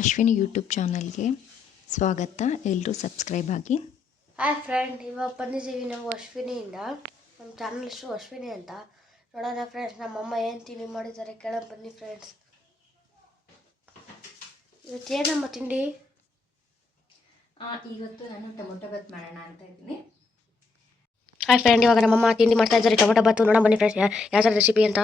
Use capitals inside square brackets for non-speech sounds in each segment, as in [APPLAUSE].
Ashwini YouTube ಚಾನಲ್ಗೆ ಸ್ವಾಗತ. ಎಲ್ಲರೂ ಸಬ್ಸ್ಕ್ರೈಬ್ ಆಗಿ. ಹಾಯ್ ಫ್ರೆಂಡ್ ಇವಾಗ ಬಂದಿದ್ದೀವಿ ನಾವು ಅಶ್ವಿನಿಯಿಂದ. ನಮ್ಮ ಚಾನಲ್ ಹೆಸರು ಅಶ್ವಿನಿ ಅಂತ. ನೋಡೋಣ ಫ್ರೆಂಡ್ಸ್ ನಮ್ಮಮ್ಮ ಏನು ತಿಂಡಿ ಮಾಡಿದ್ದಾರೆ ಕೇಳೋಣ ಬನ್ನಿ ಫ್ರೆಂಡ್ಸ್. ಇವತ್ತು ಏನಮ್ಮ ತಿಂಡಿ? ಇವತ್ತು ನಾನು ಟೊಮೊಟೊ ಬಾತ್ ಮಾಡೋಣ ಅಂತ ಇದ್ದೀನಿ. ಹಾಯ್ ಫ್ರೆಂಡ್ ಇವಾಗ ನಮ್ಮಮ್ಮ ತಿಂಡಿ ಮಾಡ್ತಾ ಇದ್ದಾರೆ. ಟೊಮೊಟೊ ಬಾತು ನೋಡೋಣ ಬನ್ನಿ ಫ್ರೆಂಡ್ಸ್ ಯಾವ ಥರ ರೆಸಿಪಿ ಅಂತ.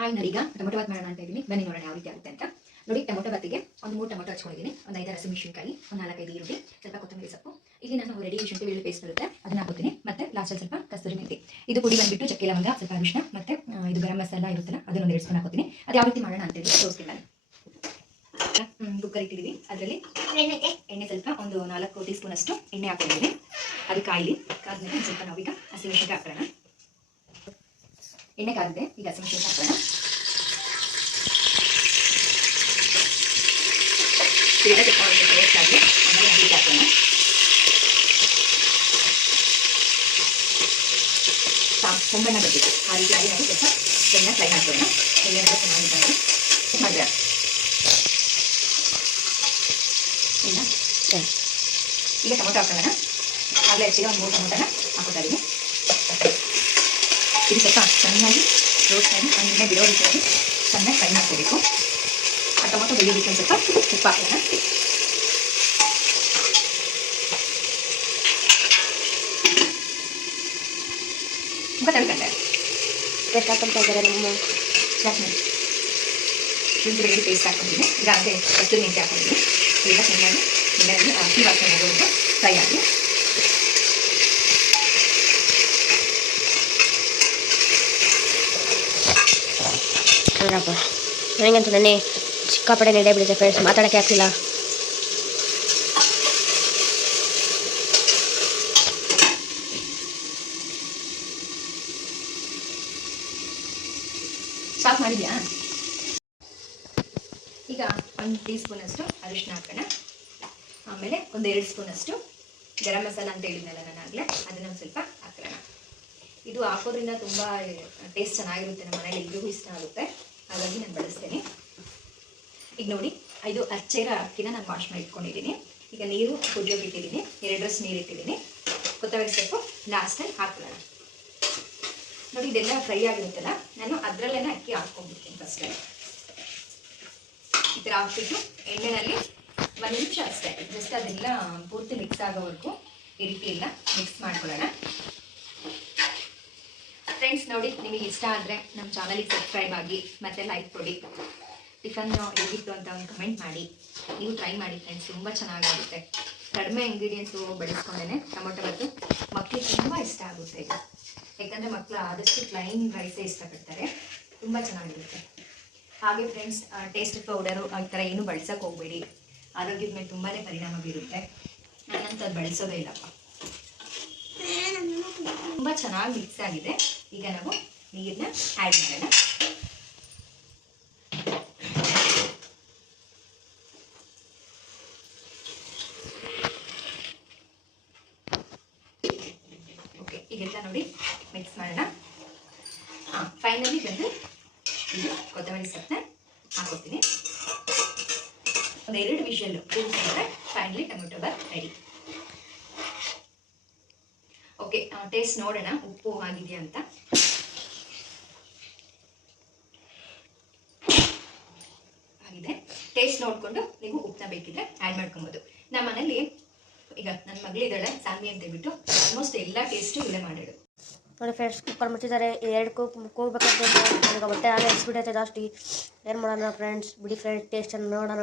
ಹಾಯ್ ನಾನೀಗ ಟೊಮೊಟೊ ಬಾತ್ ಮಾಡೋಣ ಅಂತ ಇದ್ದೀನಿ. ಬನ್ನಿ ನೋಡೋಣ ಯಾವ ರೀತಿ ಆಗುತ್ತೆ ಅಂತ. ನೋಡಿ ಟೊಮೊಟೊ ಬತ್ತಿಗೆ ಒಂದು ಮೂರು ಟೊಮೊಟೊ ಹಚ್ಕೊಂಡಿದ್ದೀನಿ. ಒಂದು ಐದು ಹಸಿಮೆಣಸಿನಕಾಯಿ ಒಂದು ನಾಲ್ಕೈದು ಈರುಳ್ಳಿ, ಸ್ವಲ್ಪ ಕೊತ್ತಂಬರಿ ಸೊಪ್ಪು. ಇಲ್ಲಿ ನಾನು ರೆಡಿ ಶುಂಠಿ ಬೆಳ್ಳುಳ್ಳಿ ಪೇಸ್ಟ್ ಬರುತ್ತೆ. ಅದನ್ನ ಹಾಕೋತೀನಿ ಮತ್ತೆ ಲಾಸ್ಟಲ್ಲಿ ಸ್ವಲ್ಪ ಕಸ್ತೂರಿ ಮೆಂತಿ. ಇದು ಪುಡಿ ಬಂದ್ಬಿಟ್ಟು ಚಕ್ಕೆ ಲವಂಗ, ಸ್ವಲ್ಪ ಅರಿಶಿನ ಮತ್ತೆ ಇದು ಗರಂ ಮಸಾಲ ಇರುತ್ತಲ್ಲ, ಅದನ್ನ ಒಂದು ಎರಡು ಸ್ಪೂನ್ ಹಾಕೋತೀನಿ ಅದು ಯಾವ ರೀತಿ ಮಾಡೋಣ ಅಂತ ಹೇಳಿ ತೋರಿಸ್ತೀನಿ ನಾನು. ಕುಕ್ಕರ್ ಇಟ್ಟಿದ್ದೀವಿ ಅದರಲ್ಲಿ ಎಣ್ಣೆ ಸ್ವಲ್ಪ ಒಂದು ನಾಲ್ಕು ಟೀ ಸ್ಪೂನ್ ಅಷ್ಟು ಎಣ್ಣೆ ಹಾಕೊಂಡಿದ್ದೀನಿ ಅದು ಕಾಯಿಲಿ. ಕಾದ್ಮೇಲೆ ಸ್ವಲ್ಪ ನಾವೀಗ ಹಸಿಮೆಣಸಿನಕಾಯಿ ಹಾಕೋಣ. ಎಣ್ಣೆ ಕಾದಿದೆ ಈಗ ಹಸಿಮೆಣಸಿನಕಾಯಿ ಹಾಕೋಣ. ಇದೆಲ್ಲ ಸ್ವಲ್ಪ ಒಂದು ಟೇಸ್ಟ್ ಆಗಿ ಆಮೇಲೆ ಹಸಿಗೆ ಹಾಕೋಣ ಸಾಕು ತುಂಬಣ್ಣ ಬರಬೇಕು ಆ ರೀತಿಯಾಗಿ ನಾವು ಸ್ವಲ್ಪ ಚೆನ್ನಾಗಿ ಫ್ರೈ ಮಾಡ್ಕೊಳ್ಳೋಣ ಎಣ್ಣೆ ಚೆನ್ನಾಗಿದ್ದಾವೆ ಮಾಡಿದ್ರೆ ಇಲ್ಲ ಈಗ ಟೊಮೊಟೊ ಹಾಕೋಣ ಆಗಲೇ ಹೆಚ್ಚಿಗೆ ಒಂದು ಮೂರು ಟೊಮೊಟೊನ ಹಾಕೋತಾ ಇದ್ದೀನಿ ಇದು ಸ್ವಲ್ಪ ಚೆನ್ನಾಗಿ ರೋಸ್ಟ್ ಆಗಿ ಒಂದು ಎಣ್ಣೆ ಬಿಡೋ ರೀತಿಯಾಗಿ ಚೆನ್ನಾಗಿ ಫ್ರೈ ಮಾಡ್ಕೋಬೇಕು ಆ ಟೊಮೊಟೊ ಬೇಯೋದಕ್ಕೆ ಒಂದು ಸ್ವಲ್ಪ ಉಪ್ಪು ಹಾಕೋಣ ಮುಖ ತಳ್ಕೊಂಡೆ ಎಷ್ಟು ಹಾಕೊಂತ ಇದ್ದಾರೆ ನಮ್ಮ ಸಾಕು ಶುಂಠಿ ಬೆಳ್ಳುಳ್ಳಿ ಪೇಸ್ಟ್ ಹಾಕೊಂಡಿದ್ದೀನಿ ಈಗ ಅದೇ ಕಸ್ತೂರಿ ಮೆಂತ್ಯ ಹಾಕೊಂಡಿದ್ದೀನಿ ಈಗ ಚೆನ್ನಾಗಿ ಎಣ್ಣೆಯಲ್ಲಿ ಅಕ್ಕಿ ವಾಸನೆ ಹೋಗೋದು ಫ್ರೈ ಆಗಿ ನೋಡಪ್ಪ ನನಗಂತೂ ನೆನ್ನೆ ಸಿಕ್ಕಾಪಡೆ ನೆಡೆ ಬಿಡಿದೆ ಫ್ರೆಂಡ್ಸ್ ಮಾತಾಡೋಕ್ಕೆ ಆಗ್ತಿಲ್ಲ. ಸಾಕು ಮಾಡಿದ್ಯಾ? ಈಗ ಒಂದು ಟೀ ಸ್ಪೂನಷ್ಟು ಅರಿಶಿನ ಹಾಕೋಣ. ಆಮೇಲೆ ಒಂದು ಎರಡು ಸ್ಪೂನಷ್ಟು ಗರಂ ಮಸಾಲ ಅಂತ ಹೇಳಿದ್ನಲ್ಲ ನಾನು ಆಗಲೇ, ಅದನ್ನು ಒಂದು ಸ್ವಲ್ಪ ಹಾಕೋಣ. ಇದು ಹಾಕೋದ್ರಿಂದ ತುಂಬ ಟೇಸ್ಟ್ ಚೆನ್ನಾಗಿರುತ್ತೆ, ನಮ್ಮ ಮನೇಲಿ ಇಷ್ಟ ಆಗುತ್ತೆ. ಹಾಗಾಗಿ ನಾನು ಬಳಸ್ತೇನೆ. ಈಗ ನೋಡಿ ಇದು ಅಚ್ಚೇರ ಅಕ್ಕಿನ ನಾನು ವಾಶ್ ಮಾಡಿ ಇಟ್ಕೊಂಡಿದ್ದೀನಿ. ಈಗ ನೀರು ಕುದಿಯೋಕೆ ಇಟ್ಟಿದ್ದೀನಿ. ಡ್ರೆಸ್ ನೀರು ಇಟ್ಟಿದ್ದೀನಿ. ಕೊತ್ತಂಬರಿ ಸೊಪ್ಪು ಲಾಸ್ಟಲ್ಲಿ ಹಾಕೊಳ್ಳೋಣ ನೋಡಿ, ಇದೆಲ್ಲ ಫ್ರೈ ಆಗಿರುತ್ತಲ್ಲ, ನಾನು ಅದರಲ್ಲೇ ಅಕ್ಕಿ ಹಾಕ್ಕೊಂಡ್ಬಿಡ್ತೀನಿ ಫಸ್ಟ್ ಈ ಥರ ಹಾಕ್ಬಿಟ್ಟು ಎಣ್ಣೆನಲ್ಲಿ ಒಂದು ನಿಮಿಷ ಅಷ್ಟೇ ಜಸ್ಟ್ ಅದೆಲ್ಲ ಪೂರ್ತಿ ಮಿಕ್ಸ್ ಆಗೋವರೆಗೂ ಈ ಮಿಕ್ಸ್ ಮಾಡ್ಕೊಳ್ಳೋಣ. ಫ್ರೆಂಡ್ಸ್ ನೋಡಿ, ನಿಮಗೆ ಇಷ್ಟ ಆದರೆ ನಮ್ಮ ಚಾನಲಿಗೆ ಸಬ್ಸ್ಕ್ರೈಬ್ ಆಗಿ ಮತ್ತೆ ಲೈಕ್ ಕೊಡಿ. ಟಿಫನ್ ಹೇಗಿತ್ತು ಅಂತ ಒಂದು ಕಮೆಂಟ್ ಮಾಡಿ. ನೀವು ಟ್ರೈ ಮಾಡಿ ಫ್ರೆಂಡ್ಸ್ ತುಂಬ ಚೆನ್ನಾಗಿರುತ್ತೆ ಕಡಿಮೆ ಇಂಗ್ರೀಡಿಯೆಂಟ್ಸು ಬಳಸ್ಕೊಂಡೇನೆ ಟೊಮೊಟೊ ಮತ್ತು ಮಕ್ಕಳಿಗೆ ತುಂಬ ಇಷ್ಟ ಆಗುತ್ತೆ ಇದು. ಯಾಕಂದರೆ ಮಕ್ಕಳು ಆದಷ್ಟು ಪ್ಲೈನ್ ರೈಸೇ ಇಷ್ಟಪಡ್ತಾರೆ. ತುಂಬ ಚೆನ್ನಾಗಿರುತ್ತೆ. ಹಾಗೆ ಫ್ರೆಂಡ್ಸ್ ಟೇಸ್ಟ್ ಪೌಡರು ಆ ಥರ ಏನು ಬಳಸೋಕೆ ಹೋಗಬೇಡಿ. ಆರೋಗ್ಯದ ಮೇಲೆ ತುಂಬಾ ಪರಿಣಾಮ ಬೀರುತ್ತೆ. ನಾನಂತೂ ಅದು ಬಳಸೋದೇ ಇಲ್ಲಪ್ಪ ತುಂಬ ಚೆನ್ನಾಗಿ ಮಿಕ್ಸ್ ಆಗಿದೆ. ಈಗ ನಾವು ನೀರನ್ನ ಆ್ಯಡ್ ಮಾಡೋಣ ಓಕೆ ಈಗೆಲ್ಲ ನೋಡಿ ಮಿಕ್ಸ್ ಮಾಡೋಣ. ಹಾಂ ಫೈನಲಿ ಬಂದು ಇದು ಕೊತ್ತಂಬರಿ ಸೊಪ್ಪನ್ನ ಹಾಕೋತೀನಿ. ಒಂದು ಎರಡು ವಿಷಲ್ಲು ಕೂಡಿಸಿದ್ರೆ finally tomato bath ready okay taste ನೋಡೋಣ, ಉಪ್ಪು ಆಗಿದೆಯಾ ಅಂತ. ಆಗಿದೆ. ಟೇಸ್ಟ್ ನೋಡಿಕೊಂಡು ನೀವು ಉಪ್ಪನ್ನ ಬೇಕಿದ್ರೆ ಆ್ಯಡ್ ಮಾಡ್ಕೊಬೋದು. ನಮ್ಮ ಮನೇಲಿ ಈಗ ನನ್ನ ಮಗಳಿದ್ದಾಳೆ ಸಾನ್ವಿ ಅಂತ ಹೇಳ್ಬಿಟ್ಟು ಆಲ್ಮೋಸ್ಟ್ ಎಲ್ಲ ಟೇಸ್ಟು ಇಲ್ಲೇ ಮಾಡಿಡು ನೋಡಿ ಫ್ರೆಂಡ್ಸ್ ಕುಕ್ಕರ್ ಮುಚ್ಚಿದ್ದಾರೆ. ಎರಡು ಕೂಕ್ ಕೂಗ್ಬೇಕಂತ ನನಗೆ ಹೊಟ್ಟೆ ಆಗ ಹಸ್ಬಿಟ್ಟೈತೆ ಜಾಸ್ತಿ. ಏನು ಮಾಡೋಣ ಫ್ರೆಂಡ್ಸ್ ಬಿಡಿ ಫ್ರೆಂಡ್ ಟೇಸ್ಟನ್ನು ನೋಡೋಣ.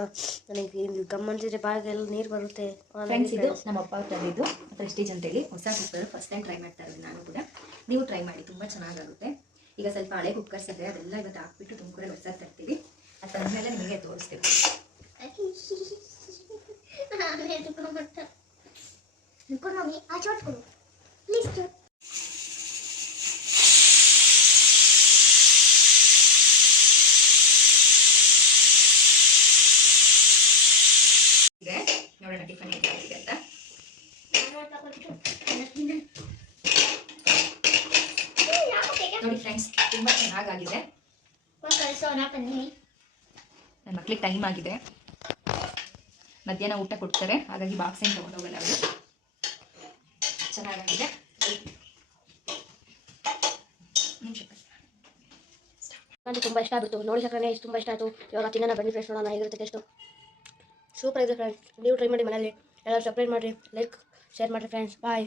ನನಗೆ ಇಲ್ಲಿ ಗಮನಿಸಿದ್ರೆ ಬಾಯಿಗೆಲ್ಲ ನೀರು ಬರುತ್ತೆ. ಫ್ರೆಂಡ್ಸ್ ಇದು ನಮ್ಮ ಅಪ್ಪ ತಂದಿದ್ದು. ಪ್ರೆಸ್ಟೀಜ್ ಅಂತೇಳಿ ಹೊಸ ಕುಕ್ಕರ್ ಫಸ್ಟ್ ಟೈಮ್ ಟ್ರೈ ಮಾಡ್ತಾ ಇರೋದು ನಾನು ಕೂಡ. ನೀವು ಟ್ರೈ ಮಾಡಿ ತುಂಬ ಚೆನ್ನಾಗಾಗುತ್ತೆ. ಈಗ ಸ್ವಲ್ಪ ಹಳೆ ಕುಕ್ಕರ್ಸ್ ಇದೆ ಅದೆಲ್ಲ ಇವತ್ತು ಹಾಕ್ಬಿಟ್ಟು ತುಮಕೂರಲ್ಲಿ ಹೊಸ ತರ್ತೀವಿ. ಅದು ತಂದಮೇಲೆ ನಿಮಗೆ ತೋರಿಸ್ತೀವಿ [LAUGHS] ಇದೆ ನೋಡೋಣ, ಟಿಫನ್ ಹೇಗಾಗಿದೆ ಅಂತ. ನೋಡಿ ಫ್ರೆಂಡ್ಸ್ ತುಂಬ ನನ್ನ ಮಕ್ಳಿಗೆ ಟೈಮ್ ಆಗಿದೆ. ಮಧ್ಯಾಹ್ನ ಊಟ ಕೊಡ್ತಾರೆ, ಹಾಗಾಗಿ ಬಾಕ್ಸಿಂಗ್ ತೊಗೊಂಡೋಗಲ್ಲ ಅವರು. ಚೆನ್ನಾಗಾಗಿದೆ ನನಗೆ ತುಂಬ ಇಷ್ಟ ಆಗಿತ್ತು ನೋಡಿ ಸಕ್ಕರೆ ತುಂಬ ಇಷ್ಟ ಆಯಿತು. ಇವಾಗ ತಿನ್ನೋಣ ಬನ್ನಿ ಫ್ರೆಂಡ್ಸ್ ನೋಡೋಣ ಹೇಗಿರುತ್ತೆ ಟೇಸ್ಟು ಸೂಪರ್ ಇದೆ ಫ್ರೆಂಡ್ಸ್ ನೀವು ಟ್ರೈ ಮಾಡಿ ಮನೆಯಲ್ಲಿ. ಎಲ್ಲರೂ ಸಪ್ರೇಟ್ ಮಾಡಿರಿ. ಲೈಕ್ ಶೇರ್ ಮಾಡಿರಿ ಫ್ರೆಂಡ್ಸ್ ಬಾಯ್